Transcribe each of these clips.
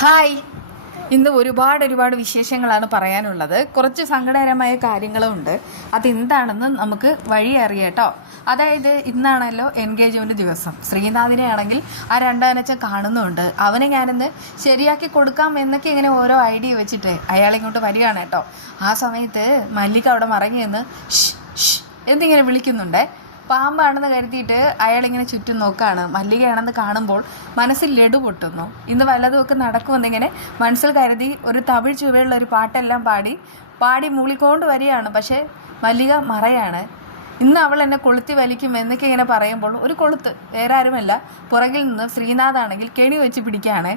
Hi. ഇന്ന് ഒരുപാട് വിശേഷങ്ങളാണ് പറയാനുള്ളത്. കുറച്ച് സങ്കടകരമായ കാര്യങ്ങളും ഉണ്ട്. അതെന്താണെന്ന് നമുക്ക് വഴി അറിയാം കേട്ടോ. അതായത് ഇന്നാണല്ലോ എൻഗേജ്മെൻറ്റ് ദിവസം. ശ്രീനാഥിനെ ആണെങ്കിൽ ആ രണ്ടാനച്ചൻ കാണുന്നുണ്ട്. അവനെ ഞാനിന്ന് ശരിയാക്കി കൊടുക്കാം എന്നൊക്കെ ഇങ്ങനെ ഓരോ ഐഡിയ വെച്ചിട്ട് അയാളിങ്ങോട്ട് വരികയാണ് കേട്ടോ. ആ സമയത്ത് മല്ലിക അവിടെ മറങ്ങി നിന്ന് ഷ് ഷ് എന്നിങ്ങനെ വിളിക്കുന്നുണ്ട്. പാമ്പാണെന്ന് കരുതിയിട്ട് അയാളിങ്ങനെ ചുറ്റും നോക്കുകയാണ്. മല്ലികയാണെന്ന് കാണുമ്പോൾ മനസ്സിൽ ലഡു പൊട്ടുന്നു. ഇന്ന് വല്ലതുമൊക്കെ നടക്കുമെന്നിങ്ങനെ മനസ്സിൽ കരുതി ഒരു തമിഴ് ചുവയുള്ള ഒരു പാട്ടെല്ലാം പാടി മൂളിക്കൊണ്ട് വരികയാണ്. പക്ഷേ മല്ലിക മറയാണ്. ഇന്ന് അവൾ എന്നെ കൊളുത്തി വലിക്കും എന്നൊക്കെ ഇങ്ങനെ പറയുമ്പോൾ ഒരു കൊളുത്ത് വേറെ ആരുമല്ല, പുറകിൽ നിന്ന് ശ്രീനാഥാണെങ്കിൽ കെണി വെച്ച് പിടിക്കുകയാണ്.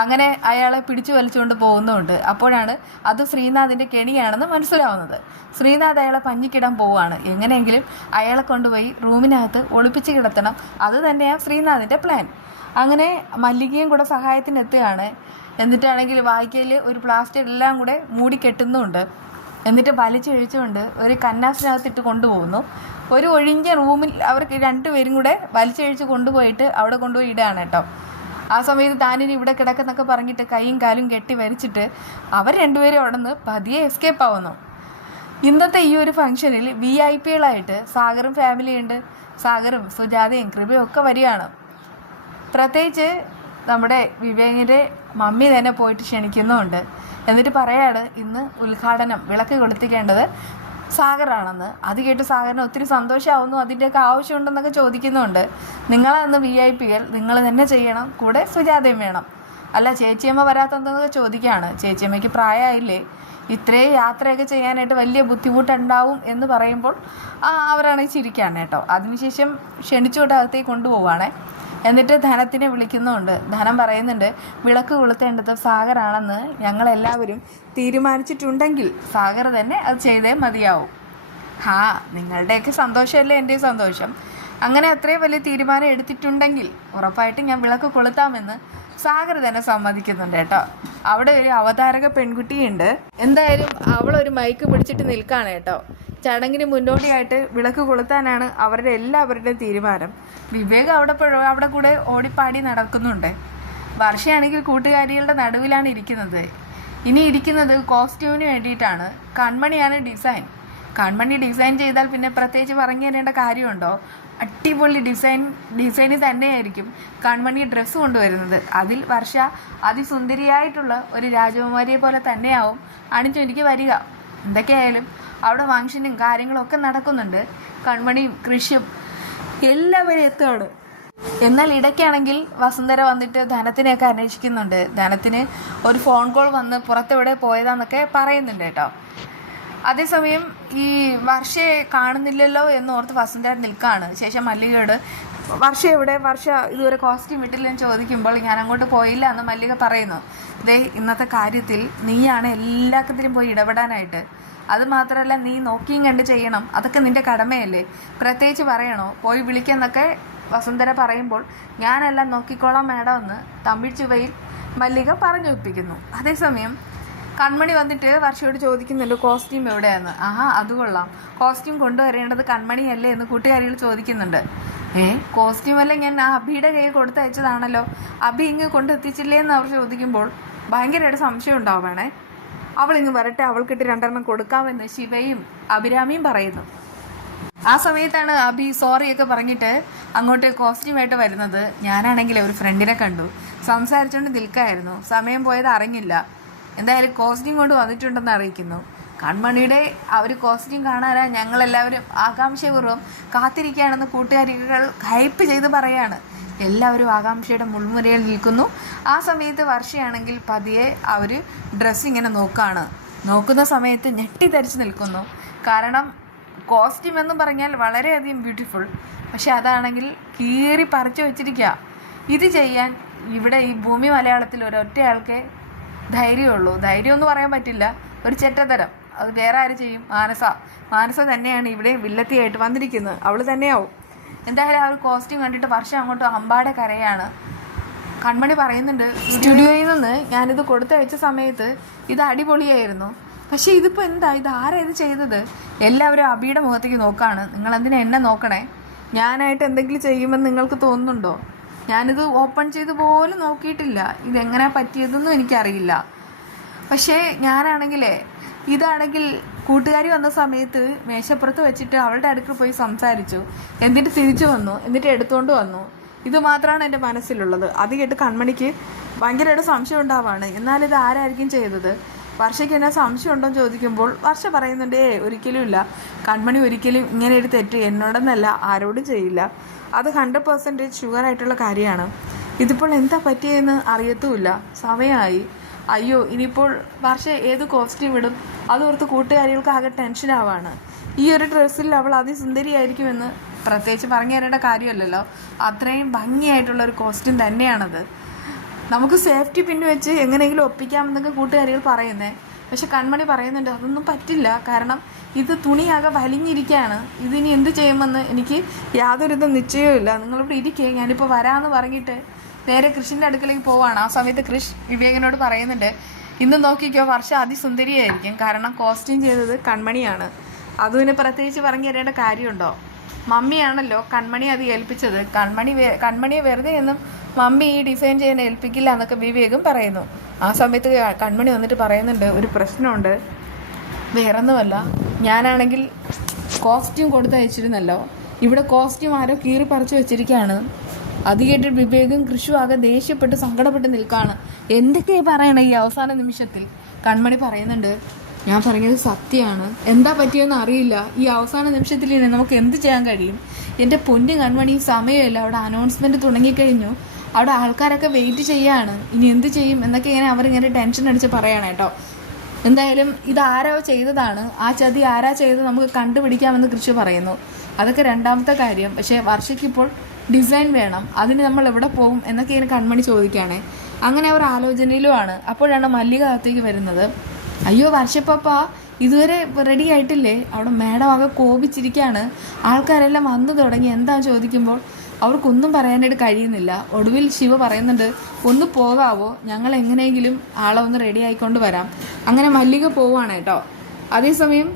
അങ്ങനെ അയാളെ പിടിച്ചു വലിച്ചുകൊണ്ട് പോകുന്നുണ്ട്. അപ്പോഴാണ് അത് ശ്രീനാഥിൻ്റെ കെണിയാണെന്ന് മനസ്സിലാവുന്നത്. ശ്രീനാഥ് അയാളെ പഞ്ഞിക്കിടാൻ പോവുകയാണ്. എങ്ങനെയെങ്കിലും അയാളെ കൊണ്ടുപോയി റൂമിനകത്ത് ഒളിപ്പിച്ച് കിടത്തണം. അത് തന്നെയാണ് ശ്രീനാഥിൻ്റെ പ്ലാൻ. അങ്ങനെ മല്ലികയും കൂടെ സഹായത്തിനെത്തുകയാണ്. എന്നിട്ടാണെങ്കിൽ വായിക്കയിൽ ഒരു പ്ലാസ്റ്റിക് എല്ലാം കൂടെ മൂടി കെട്ടുന്നുണ്ട്. എന്നിട്ട് വലിച്ചഴിച്ചുകൊണ്ട് ഒരു കന്നാസിനകത്തിട്ട് കൊണ്ടുപോകുന്നു. ഒരു ഒഴിഞ്ഞ റൂമിൽ അവർക്ക് രണ്ടുപേരും കൂടെ വലിച്ചഴിച്ച് കൊണ്ടുപോയിട്ട് അവിടെ കൊണ്ടുപോയി ഇടുകയാണ് കേട്ടോ. ആ സമയത്ത് താനിനി ഇവിടെ കിടക്കുന്നൊക്കെ പറഞ്ഞിട്ട് കൈയും കാലും കെട്ടി വരിച്ചിട്ട് അവർ രണ്ടുപേരും അവിടെ നിന്ന് പതിയെ എസ്കേപ്പ് ആവുന്നു. ഇന്നത്തെ ഈ ഒരു ഫംഗ്ഷനിൽ VIP സാഗറും ഫാമിലിയുണ്ട്. സാഗറും സുജാതയും കൃപയും ഒക്കെ വരികയാണ്. പ്രത്യേകിച്ച് നമ്മുടെ വിവേകിൻ്റെ മമ്മി തന്നെ പോയിട്ട് ക്ഷണിക്കുന്നുമുണ്ട്. എന്നിട്ട് പറയാണ് ഇന്ന് ഉദ്ഘാടനം വിളക്ക് കൊളുത്തിക്കേണ്ടത് സാഗറാണെന്ന്. അത് കേട്ട് സാഗറിന് ഒത്തിരി സന്തോഷമാവുന്നു. അതിൻ്റെയൊക്കെ ആവശ്യമുണ്ടെന്നൊക്കെ ചോദിക്കുന്നുണ്ട്. നിങ്ങളന്ന് VIP നിങ്ങൾ തന്നെ ചെയ്യണം, കൂടെ സുജാതയും വേണം. അല്ല ചേച്ചിയമ്മ വരാത്തതെന്നൊക്കെ ചോദിക്കുകയാണ്. ചേച്ചിയമ്മയ്ക്ക് പ്രായമായില്ലേ, ഇത്രയും യാത്രയൊക്കെ ചെയ്യാനായിട്ട് വലിയ ബുദ്ധിമുട്ടുണ്ടാവും എന്ന് പറയുമ്പോൾ അവരാണെങ്കിൽ ചിരിക്കുകയാണ് കേട്ടോ. അതിനുശേഷം ക്ഷണിച്ചുകൊണ്ട് അകത്തേക്ക് കൊണ്ടുപോവുകയാണേ. എന്നിട്ട് ധനത്തിനെ വിളിക്കുന്നുണ്ട്. ധനം പറയുന്നുണ്ട് വിളക്ക് കൊളുത്തേണ്ടത് സാഗറാണെന്ന് ഞങ്ങളെല്ലാവരും തീരുമാനിച്ചിട്ടുണ്ടെങ്കിൽ സാഗർ തന്നെ അത് ചെയ്തേ മതിയാവും. നിങ്ങളുടെയൊക്കെ സന്തോഷമല്ലേ എൻ്റെ സന്തോഷം. അങ്ങനെ അത്രയും വലിയ തീരുമാനം എടുത്തിട്ടുണ്ടെങ്കിൽ ഉറപ്പായിട്ടും ഞാൻ വിളക്ക് കൊളുത്താമെന്ന് സാഗർ തന്നെ സമ്മതിക്കുന്നുണ്ട് കേട്ടോ. അവിടെ ഒരു അവതാരക പെൺകുട്ടിയുണ്ട്. എന്തായാലും അവളൊരു മൈക്ക് പിടിച്ചിട്ട് നിൽക്കുകയാണ് കേട്ടോ. ചടങ്ങിന് മുന്നോടിയായിട്ട് വിളക്ക് കൊളുത്താനാണ് അവരുടെ എല്ലാവരുടെയും തീരുമാനം. വിവേക് അവിടെ കൂടെ ഓടിപ്പാടി നടക്കുന്നുണ്ട്. വർഷയാണെങ്കിൽ കൂട്ടുകാരികളുടെ നടുവിലാണ് ഇരിക്കുന്നത്. ഇനി ഇരിക്കുന്നത് കോസ്റ്റ്യൂമിന് വേണ്ടിയിട്ടാണ്. കൺമണിയാണ് ഡിസൈൻ. കൺമണി ഡിസൈൻ ചെയ്താൽ പിന്നെ പ്രത്യേകിച്ച് പറഞ്ഞു തരേണ്ട കാര്യമുണ്ടോ? അടിപൊളി ഡിസൈനിൽ തന്നെയായിരിക്കും കൺമണി ഡ്രസ്സ് കൊണ്ടുവരുന്നത്. അതിൽ വർഷ അതിസുന്ദരിയായിട്ടുള്ള ഒരു രാജകുമാരിയെ പോലെ തന്നെയാവും അണിഞ്ഞൊരുക്കി വരിക. എന്തൊക്കെയായാലും അവിടെ ഫംഗ്ഷനും കാര്യങ്ങളും ഒക്കെ നടക്കുന്നുണ്ട്. കൺമണിയും കൃഷിയും എല്ലാവരും എത്തുകയാണ്. എന്നാൽ ഇടയ്ക്കാണെങ്കിൽ വസുന്ധര വന്നിട്ട് ധനത്തിനെയൊക്കെ അന്വേഷിക്കുന്നുണ്ട്. ധനത്തിന് ഒരു ഫോൺ കോൾ വന്ന് പുറത്തെവിടെ പോയതാന്നൊക്കെ പറയുന്നുണ്ട് കേട്ടോ. അതേസമയം ഈ വർഷയെ കാണുന്നില്ലല്ലോ എന്നോർത്ത് വസുന്ധര നിൽക്കുകയാണ്. ശേഷം മല്ലികയോട് വർഷ എവിടെ, വർഷ ഇതുവരെ കോസ്റ്റ്യൂം ഇട്ടില്ലെന്ന് ചോദിക്കുമ്പോൾ ഞാൻ അങ്ങോട്ട് പോയില്ല എന്ന് മല്ലിക പറയുന്നു. ഇന്നത്തെ കാര്യത്തിൽ നീയാണ് എല്ലാത്തിലും പോയി ഇടപെടാനായിട്ട്. അത് മാത്രമല്ല നീ നോക്കിയും കണ്ട് ചെയ്യണം, അതൊക്കെ നിൻ്റെ കടമയല്ലേ, പ്രത്യേകിച്ച് പറയണോ, പോയി വിളിക്കാന്നൊക്കെ വസുന്ധര പറയുമ്പോൾ ഞാനെല്ലാം നോക്കിക്കോളാം മാഡം എന്ന് തമിഴ് ചുവയിൽ മല്ലിക പറഞ്ഞു ഒപ്പിക്കുന്നു. അതേസമയം കൺമണി വന്നിട്ട് വർഷയോട് ചോദിക്കുന്നുണ്ട് കോസ്റ്റ്യൂം എവിടെയാന്ന്. അത് കൊള്ളാം, കോസ്റ്റ്യൂം കൊണ്ടുവരേണ്ടത് കൺമണിയല്ലേ എന്ന് കൂട്ടുകാരികൾ ചോദിക്കുന്നുണ്ട്. കോസ്റ്റ്യൂം അല്ലേ ഞാൻ അഭിയുടെ കയ്യിൽ കൊടുത്തയച്ചതാണല്ലോ, അഭി ഇങ്ങ് കൊണ്ടെത്തിച്ചില്ലേ എന്ന് അവർ ചോദിക്കുമ്പോൾ ഭയങ്കരമായിട്ട് സംശയം ഉണ്ടാവണേ. അവൾ ഇങ്ങ് വരട്ടെ, അവൾക്കിട്ട് 2 കൊടുക്കാമെന്ന് ശിവയും അഭിരാമിയും പറയുന്നു. ആ സമയത്താണ് അഭി സോറിയൊക്കെ പറഞ്ഞിട്ട് അങ്ങോട്ട് കോസ്റ്റ്യൂമായിട്ട് വരുന്നത്. ഞാനാണെങ്കിൽ ഒരു ഫ്രണ്ടിനെ കണ്ടു, സംസാരിച്ചുകൊണ്ട് നിൽക്കായിരുന്നു, സമയം പോയത് അറിഞ്ഞില്ല. എന്തായാലും കോസ്റ്റ്യൂം കൊണ്ട് വന്നിട്ടുണ്ടെന്ന് അറിയിക്കുന്നു. കൺമണിയുടെ കോസ്റ്റ്യൂം കാണാനാ ഞങ്ങളെല്ലാവരും ആകാംക്ഷപൂർവ്വം കാത്തിരിക്കുകയാണെന്ന് കൂട്ടുകാരികൾ ഹൈപ്പ് ചെയ്ത് പറയാണ്. എല്ലാവരും ആകാംക്ഷയുടെ മുൾമുരയിൽ നിൽക്കുന്നു. ആ സമയത്ത് വർഷയാണെങ്കിൽ പതിയെ അവർ ഡ്രസ്സ് ഇങ്ങനെ നോക്കുന്ന സമയത്ത് ഞെട്ടിത്തരിച്ച് നിൽക്കുന്നു. കാരണം കോസ്റ്റ്യൂം എന്ന് പറഞ്ഞാൽ വളരെയധികം ബ്യൂട്ടിഫുൾ, പക്ഷെ അതാണെങ്കിൽ കീറി പറിച്ചു വെച്ചിരിക്കുക. ഇത് ചെയ്യാൻ ഇവിടെ ഈ ഭൂമി മലയാളത്തിൽ ഒരൊറ്റയാൾക്കേ ധൈര്യമുള്ളൂ. ധൈര്യമൊന്നും പറയാൻ പറ്റില്ല, ഒരു ചെറ്റത്തരം. അത് വേറെ ആര് ചെയ്യും? മാനസ തന്നെയാണ് ഇവിടെ വില്ലത്തിയായിട്ട് വന്നിരിക്കുന്നത്, അവൾ തന്നെയാവും. എന്തായാലും ആ ഒരു കോസ്റ്റ്യൂം കണ്ടിട്ട് വർഷം അങ്ങോട്ട് അമ്പാടെ കരയാണ്. കൺമണി പറയുന്നുണ്ട് സ്റ്റുഡിയോയിൽ നിന്ന് ഞാനിത് കൊടുത്തയച്ച സമയത്ത് ഇത് അടിപൊളിയായിരുന്നു, പക്ഷേ ഇതിപ്പോൾ എന്താ, ഇത് ആരാ ഇത് ചെയ്തത്? എല്ലാവരും അബിയുടെ മുഖത്തേക്ക് നോക്കുകയാണ്. നിങ്ങളെന്തിനാ എന്നെ നോക്കണേ? ഞാനായിട്ട് എന്തെങ്കിലും ചെയ്യുമെന്ന് നിങ്ങൾക്ക് തോന്നുന്നുണ്ടോ? ഞാനിത് ഓപ്പൺ ചെയ്ത് പോലും നോക്കിയിട്ടില്ല, ഇതെങ്ങനെ പറ്റിയതെന്നും എനിക്കറിയില്ല. പക്ഷേ ഞാനാണെങ്കിലേ ഇതാണെങ്കിൽ കൂട്ടുകാരി വന്ന സമയത്ത് മേശപ്പുറത്ത് വെച്ചിട്ട് അവളുടെ അടുക്കൽ പോയി സംസാരിച്ചു, എന്നിട്ട് തിരിച്ചു വന്നു, എന്നിട്ട് എടുത്തുകൊണ്ട് വന്നു. ഇത് മാത്രമാണ് എൻ്റെ മനസ്സിലുള്ളത്. അത് കേട്ട് കൺമണിക്ക് ഭയങ്കരമായിട്ട് സംശയം ഉണ്ടാവാണ്. എന്നാൽ ഇത് ആരായിരിക്കും ചെയ്തത്? വർഷയ്ക്ക് എന്നെ സംശയം ഉണ്ടോ എന്ന് ചോദിക്കുമ്പോൾ വർഷ പറയുന്നുണ്ട്, ഒരിക്കലും ഇല്ല, കൺമണി ഒരിക്കലും ഇങ്ങനെ ഒരു തെറ്റ് എന്നോടെന്നല്ല ആരോടും ചെയ്യില്ല. അത് 100% ഷുവറായിട്ടുള്ള കാര്യമാണ്. ഇതിപ്പോൾ എന്താ പറ്റിയതെന്ന് അറിയത്തുമില്ല. സമയമായി. അയ്യോ, ഇനിയിപ്പോൾ വർഷ ഏത് കോസ്റ്റ്യൂം ഇടും അതോർത്ത് കൂട്ടുകാരികൾക്ക് ആകെ ടെൻഷനാവാണ്. ഈ ഒരു ഡ്രസ്സിൽ അവൾ അതിസുന്ദരിയായിരിക്കുമെന്ന് പ്രത്യേകിച്ച് പറഞ്ഞു തരേണ്ട കാര്യമല്ലല്ലോ. അത്രയും ഭംഗിയായിട്ടുള്ളൊരു കോസ്റ്റ്യൂം തന്നെയാണത്. നമുക്ക് സേഫ്റ്റി പിന്ന് വെച്ച് എങ്ങനെയെങ്കിലും ഒപ്പിക്കാമെന്നൊക്കെ കൂട്ടുകാരികൾ പറയുന്നേ. പക്ഷെ കൺമണി പറയുന്നുണ്ട് അതൊന്നും പറ്റില്ല, കാരണം ഇത് തുണിയാകെ വലിഞ്ഞിരിക്കുകയാണ്, ഇതിനി എന്ത് ചെയ്യുമെന്ന് എനിക്ക് യാതൊരു നിശ്ചയവുമില്ല, നിങ്ങളിവിടെ ഇരിക്കുക, ഞാനിപ്പോൾ വരാമെന്ന് പറഞ്ഞിട്ട് നേരെ കൃഷിൻ്റെ അടുക്കലേക്ക് പോവാണ്. ആ സമയത്ത് കൃഷ് വിവേകിനോട് പറയുന്നുണ്ട്, ഇന്ന് നോക്കിക്കോ വർഷ അതിസുന്ദരിയായിരിക്കും, കാരണം കോസ്റ്റ്യൂം ചെയ്തത് കൺമണിയാണ്. അതും ഇതിനെ പ്രത്യേകിച്ച് പറഞ്ഞു തരേണ്ട കാര്യമുണ്ടോ? മമ്മിയാണല്ലോ കൺമണി അത് ഏൽപ്പിച്ചത്. കൺമണിയെ വെറുതെ ഒന്നും മമ്മി ഈ ഡിസൈൻ ചെയ്യാൻ ഏൽപ്പിക്കില്ല എന്നൊക്കെ വിവേകും പറയുന്നു. ആ സമയത്ത് കൺമണി വന്നിട്ട് പറയുന്നുണ്ട്, ഒരു പ്രശ്നമുണ്ട്, വേറൊന്നുമല്ല, ഞാനാണെങ്കിൽ കോസ്റ്റ്യൂം കൊടുത്തയച്ചിരുന്നല്ലോ, ഇവിടെ കോസ്റ്റ്യൂം ആരോ കീറി പറിച്ചു വെച്ചിരിക്കുകയാണ്. അത് കേട്ടിട്ട് വിവേകും കൃഷും ആകെ ദേഷ്യപ്പെട്ട് സങ്കടപ്പെട്ട് നിൽക്കുകയാണ്. എന്തൊക്കെയാണ് പറയണേ ഈ അവസാന നിമിഷത്തിൽ? കൺമണി പറയുന്നുണ്ട്, ഞാൻ പറഞ്ഞത് സത്യമാണ്, എന്താ പറ്റിയെന്ന് അറിയില്ല, ഈ അവസാന നിമിഷത്തിൽ നമുക്ക് എന്ത് ചെയ്യാൻ കഴിയും? എൻ്റെ പൊന്നു കൺമണി, സമയമില്ല, അവിടെ അനൗൺസ്മെൻറ്റ് തുടങ്ങിക്കഴിഞ്ഞു, അവിടെ ആൾക്കാരൊക്കെ വെയിറ്റ് ചെയ്യാണ്, ഇനി എന്ത് ചെയ്യും എന്നൊക്കെ ഇങ്ങനെ അവരിങ്ങനെ ടെൻഷൻ അടിച്ച് പറയണം കേട്ടോ. എന്തായാലും ഇതാരോ ചെയ്തതാണ്, ആ ചതി ആരാ ചെയ്തത് നമുക്ക് കണ്ടുപിടിക്കാമെന്ന് കൃഷി പറയുന്നു. അതൊക്കെ രണ്ടാമത്തെ കാര്യം. പക്ഷേ വർഷയ്ക്കിപ്പോൾ ഡിസൈൻ വേണം, അതിന് നമ്മൾ എവിടെ പോകും എന്നൊക്കെ ഇങ്ങനെ കൺമണി ചോദിക്കുകയാണേ. അങ്ങനെ അവർ ആലോചനയിലുമാണ്. അപ്പോഴാണ് മല്ലിക അകത്തേക്ക് വരുന്നത്. അയ്യോ വർഷപ്പപ്പ, ഇതുവരെ റെഡി ആയിട്ടില്ലേ? അവിടെ മേഡം ആകെ കോപിച്ചിരിക്കുകയാണ്. ആൾക്കാരെല്ലാം വന്നു തുടങ്ങി, എന്താ ചോദിക്കുമ്പോൾ അവർക്കൊന്നും പറയാനായിട്ട് കഴിയുന്നില്ല. ഒടുവിൽ ശിവ പറയുന്നുണ്ട്, ഒന്ന് പോകാവോ, ഞങ്ങൾ എങ്ങനെയെങ്കിലും ആളെ ഒന്ന് റെഡി ആയിക്കൊണ്ട് വരാം. അങ്ങനെ മല്ലിക പോവുകയാണ് കേട്ടോ. അതേസമയം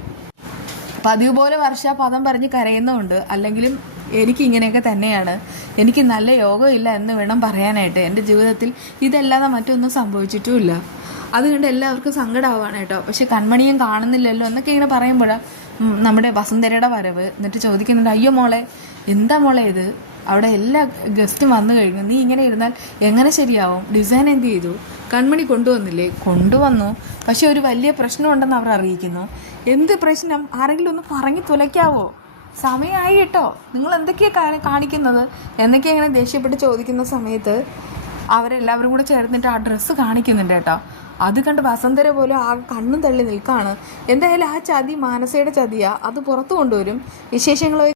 പതിവ് പോലെ വർഷ പദം പറഞ്ഞ് കരയുന്നുമുണ്ട്. അല്ലെങ്കിലും എനിക്ക് ഇങ്ങനെയൊക്കെ തന്നെയാണ്, എനിക്ക് നല്ല യോഗമില്ല എന്ന് വേണം പറയാനായിട്ട്. എൻ്റെ ജീവിതത്തിൽ ഇതല്ലാതെ മറ്റൊന്നും സംഭവിച്ചിട്ടുമില്ല. അതുകൊണ്ട് എല്ലാവർക്കും സങ്കടമാവാണ് കേട്ടോ. പക്ഷെ കൺമണിയും കാണുന്നില്ലല്ലോ എന്നൊക്കെ ഇങ്ങനെ പറയുമ്പോഴാണ് നമ്മുടെ വസുന്ധരയുടെ വരവ്. എന്നിട്ട് ചോദിക്കുന്നുണ്ട്, അയ്യോ മോളെ, എന്താ മോളെ ഇത്? അവിടെ എല്ലാ ഗസ്റ്റും വന്നു കഴിഞ്ഞു, നീ ഇങ്ങനെ ഇരുന്നാൽ എങ്ങനെ ശരിയാവും? ഡിസൈൻ എന്ത് ചെയ്തു? കൺമണി കൊണ്ടുവന്നില്ലേ? കൊണ്ടുവന്നു, പക്ഷെ ഒരു വലിയ പ്രശ്നമുണ്ടെന്ന് അവർ അറിയിക്കുന്നു. എന്ത് പ്രശ്നം? ആരെങ്കിലും ഒന്ന് പറഞ്ഞു തുലയ്ക്കാവോ? സമയമായി കേട്ടോ, നിങ്ങൾ എന്തൊക്കെയാണ് കാണിക്കുന്നത് എന്നൊക്കെ ഇങ്ങനെ ദേഷ്യപ്പെട്ട് ചോദിക്കുന്ന സമയത്ത് അവരെല്ലാവരും കൂടെ ചേർന്നിട്ട് ആ ഡ്രസ്സ് കാണിക്കുന്നുണ്ട് കേട്ടോ. അത് കണ്ട് വസുന്ധര പോലും ആ കണ്ണും തള്ളി നിൽക്കുകയാണ്. എന്തായാലും ആ ചതി മാനസയുടെ ചതിയാ, അത് പുറത്തു കൊണ്ടുവരും. വിശേഷങ്ങളോ